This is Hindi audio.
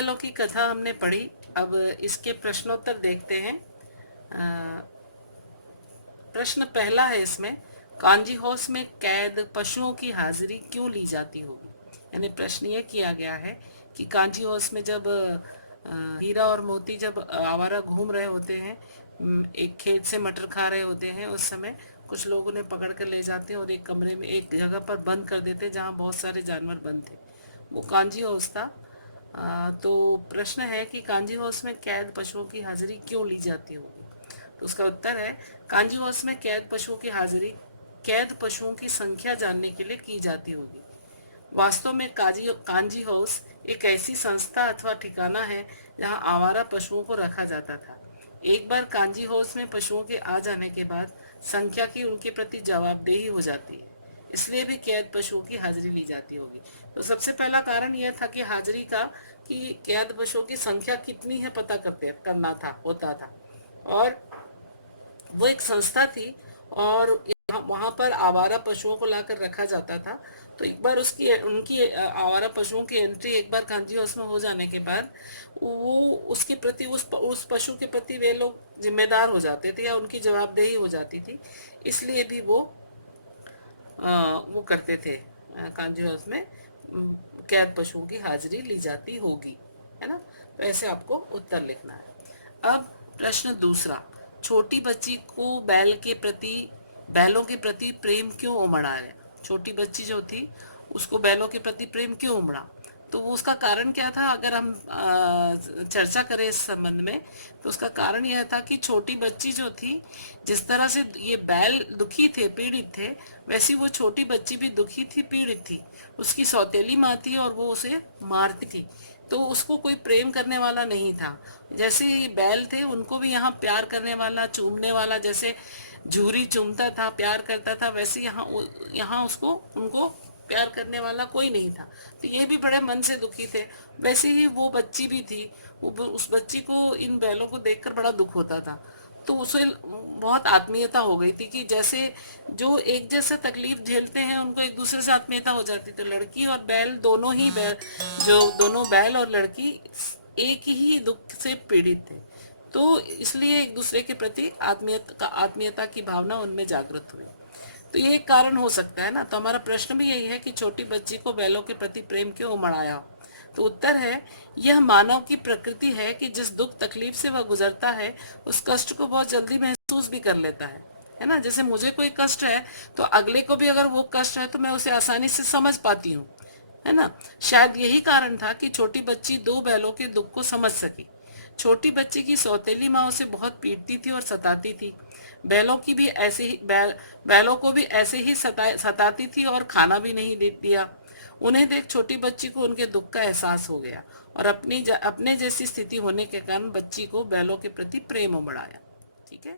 बैलों की कथा हमने पढ़ी। अब इसके प्रश्नोत्तर देखते हैं। प्रश्न पहला है इसमें, कांजी हाउस में कैद पशुओं की हाजिरी क्यों ली जाती होगी। यानी प्रश्न ये किया गया है कि कांजी हाउस में जब हीरा और मोती जब आवारा घूम रहे होते हैं, एक खेत से मटर खा रहे होते हैं, उस समय कुछ लोग उन्हें पकड़ कर ले जाते हैं और एक कमरे में एक जगह पर बंद कर देते हैं जहाँ बहुत सारे जानवर बंद थे। वो कांजी हाउस था। तो प्रश्न है कि कांजी हाउस में कैद पशुओं की हाजिरी क्यों ली जाती होगी। तो उसका उत्तर है, कांजी हाउस में कैद पशुओं की हाजिरी कैद पशुओं की संख्या जानने के लिए की जाती होगी। वास्तव में कांजी हाउस एक ऐसी संस्था अथवा ठिकाना है जहां आवारा पशुओं को रखा जाता था। एक बार कांजी हाउस में पशुओं के आ जाने के बाद संख्या की उनके प्रति जवाबदेही हो जाती है, इसलिए भी कैद पशुओं की हाजिरी ली जाती होगी। तो सबसे पहला कारण यह था कि हाजिरी का, कि कैद पशुओं की संख्या कितनी है पता करना था होता था। और वो एक संस्था थी और वहां पर आवारा पशुओं को लाकर रखा जाता था। तो एक बार उसकी उनकी आवारा पशुओं की एंट्री एक बार कांजी हाउस में हो जाने के बाद वो उसके प्रति उस पशु के प्रति वे लोग जिम्मेदार हो जाते थे या उनकी जवाबदेही हो जाती थी। इसलिए भी वो करते थे। कांजी हाउस में कैद पशुओं की हाजिरी ली जाती होगी, है ना। तो ऐसे आपको उत्तर लिखना है। अब प्रश्न दूसरा, छोटी बच्ची को बैलों के प्रति प्रेम क्यों उमड़ा है। छोटी बच्ची जो थी उसको बैलों के प्रति प्रेम क्यों उमड़ा। तो वो उसका कारण क्या था, अगर हम चर्चा करें इस संबंध में, तो उसका कारण यह था कि छोटी बच्ची जो थी, जिस तरह से ये बैल दुखी थे, पीड़ित थे, वैसी वो छोटी बच्ची भी दुखी थी, पीड़ित थी। उसकी सौतेली माँ थी और वो उसे मारती थी। तो उसको कोई प्रेम करने वाला नहीं था। जैसे बैल थे, उनको भी यहाँ प्यार करने वाला, चूमने वाला, जैसे झूरी चूमता था, प्यार करता था, वैसे यहाँ उसको उनको प्यार करने वाला कोई नहीं था। तो ये भी बड़े मन से दुखी थे। वैसे ही वो बच्ची भी थी। उस बच्ची को इन बैलों को देखकर बड़ा दुख होता था। तो उसे बहुत आत्मीयता हो गई थी कि जैसे जो एक जैसे तकलीफ झेलते हैं उनको एक दूसरे से आत्मीयता हो जाती। तो लड़की और बैल दोनों बैल और लड़की एक ही दुख से पीड़ित थे। तो इसलिए एक दूसरे के प्रति आत्मीयता की भावना उनमें जागृत हुई। तो ये एक कारण हो सकता है ना। तो हमारा प्रश्न भी यही है कि छोटी बच्ची को बैलों के प्रति प्रेम क्यों उमड़ाया हो। तो उत्तर है, यह मानव की प्रकृति है कि जिस दुख तकलीफ से वह गुजरता है उस कष्ट को बहुत जल्दी महसूस भी कर लेता है ना। जैसे मुझे कोई कष्ट है तो अगले को भी अगर वो कष्ट है तो मैं उसे आसानी से समझ पाती हूँ, है ना। शायद यही कारण था कि छोटी बच्ची दो बैलों के दुख को समझ सकी। छोटी बच्ची की सौतेली माँ उसे बहुत पीटती थी और सताती थी। बैलों को भी ऐसे ही सताती थी और खाना भी नहीं दिया। उन्हें देख छोटी बच्ची को उनके दुख का एहसास हो गया और अपने जैसी स्थिति होने के कारण बच्ची को बैलों के प्रति प्रेम उमड़ आया। ठीक है।